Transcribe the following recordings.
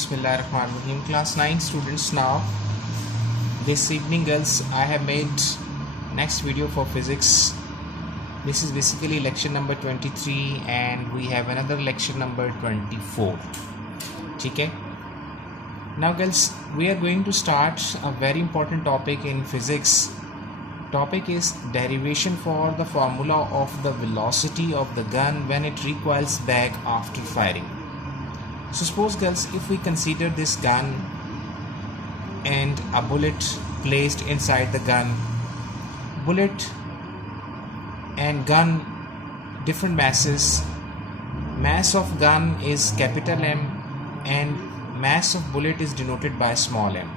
Bismillahirrahmanirrahim. Class 9 students now. This evening girls, I have made next video for physics. This is basically lecture number 23 and we have another lecture number 24. Okay. Now girls, we are going to start a very important topic in physics. Topic is derivation for the formula of the velocity of the gun when it recoils back after firing. So suppose girls, if we consider this gun and a bullet placed inside the gun, bullet and gun different masses, mass of gun is capital M and mass of bullet is denoted by small m.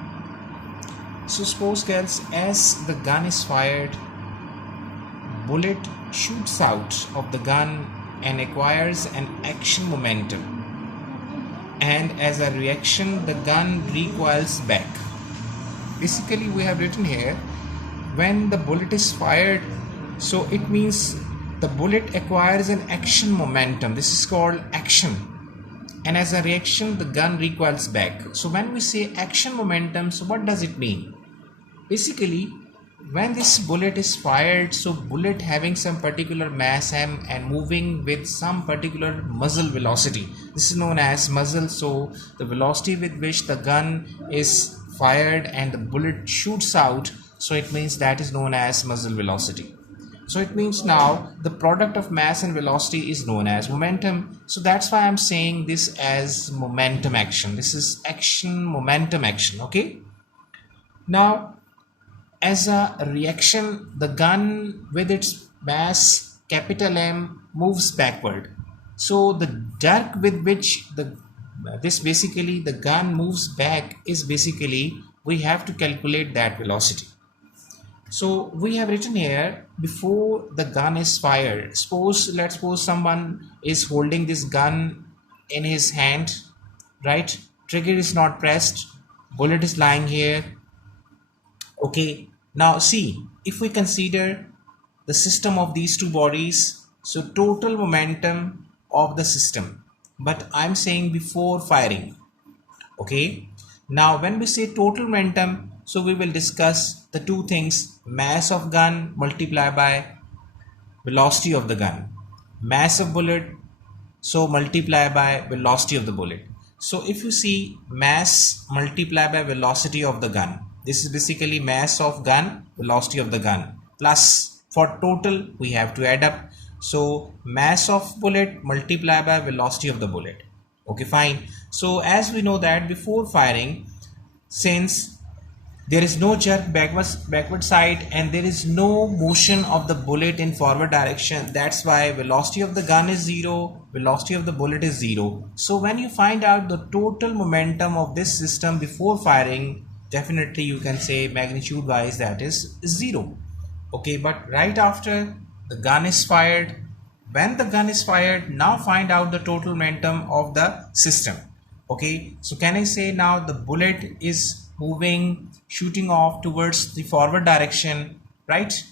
So suppose girls, as the gun is fired, bullet shoots out of the gun and acquires an action momentum, and as a reaction the gun recoils back. Basically we have written here, when the bullet is fired, so it means the bullet acquires an action momentum. This is called action, and as a reaction the gun recoils back. So when we say action momentum, so what does it mean? Basically, when this bullet is fired, so bullet having some particular mass m and moving with some particular muzzle velocity, this is known as muzzle. So the velocity with which the gun is fired and the bullet shoots out, so it means that is known as muzzle velocity. So it means now the product of mass and velocity is known as momentum. So that's why I'm saying this as momentum action. This is action, momentum action. Okay. Now, as a reaction, the gun with its mass capital M moves backward. So the jerk with which the gun moves back is basically, we have to calculate that velocity. So we have written here, before the gun is fired, let's suppose someone is holding this gun in his hand, right? Trigger is not pressed, bullet is lying here. Okay. Now see, if we consider the system of these two bodies, so total momentum of the system, but I'm saying before firing. Okay. Now when we say total momentum, so we will discuss the two things: mass of gun multiplied by velocity of the gun, mass of bullet, so multiply by velocity of the bullet. So if you see mass multiplied by velocity of the gun, this is basically mass of gun, velocity of the gun, plus for total we have to add up. So mass of bullet multiplied by velocity of the bullet. Okay, fine. So as we know that before firing, since there is no jerk backward side and there is no motion of the bullet in forward direction, that's why velocity of the gun is 0, velocity of the bullet is 0. So when you find out the total momentum of this system before firing, definitely you can say magnitude wise that is 0. Okay, but right after the gun is fired, when the gun is fired, now find out the total momentum of the system. Okay, so can I say now the bullet is moving, shooting off towards the forward direction, right?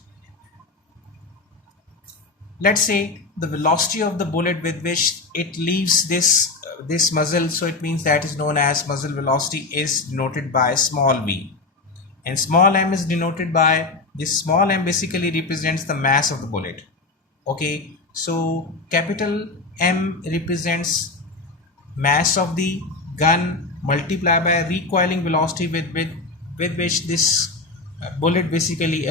Let's say the velocity of the bullet with which it leaves this muzzle, so it means that is known as muzzle velocity, is denoted by small v, and small m is denoted by, this small m basically represents the mass of the bullet. Okay, so capital M represents mass of the gun multiplied by recoiling velocity with which this bullet basically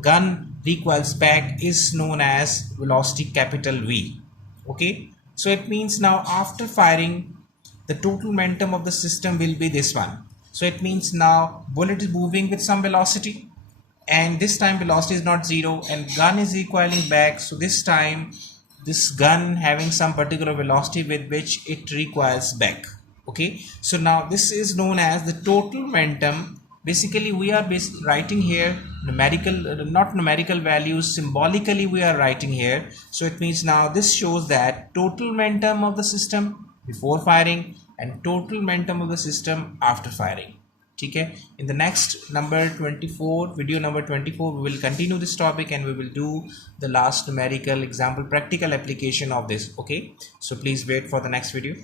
gun recoils back, is known as velocity capital V. Okay, so it means now after firing the total momentum of the system will be this one. So it means now bullet is moving with some velocity, and this time velocity is not 0 and gun is recoiling back. So this time this gun having some particular velocity with which it recoils back. Okay, so now this is known as the total momentum. Basically we are writing here numerical, not numerical values, symbolically we are writing here. So it means now this shows that total momentum of the system before firing and total momentum of the system after firing. Okay, in the next number 24, video number 24, we will continue this topic and we will do the last numerical example, practical application of this. Okay, so please wait for the next video.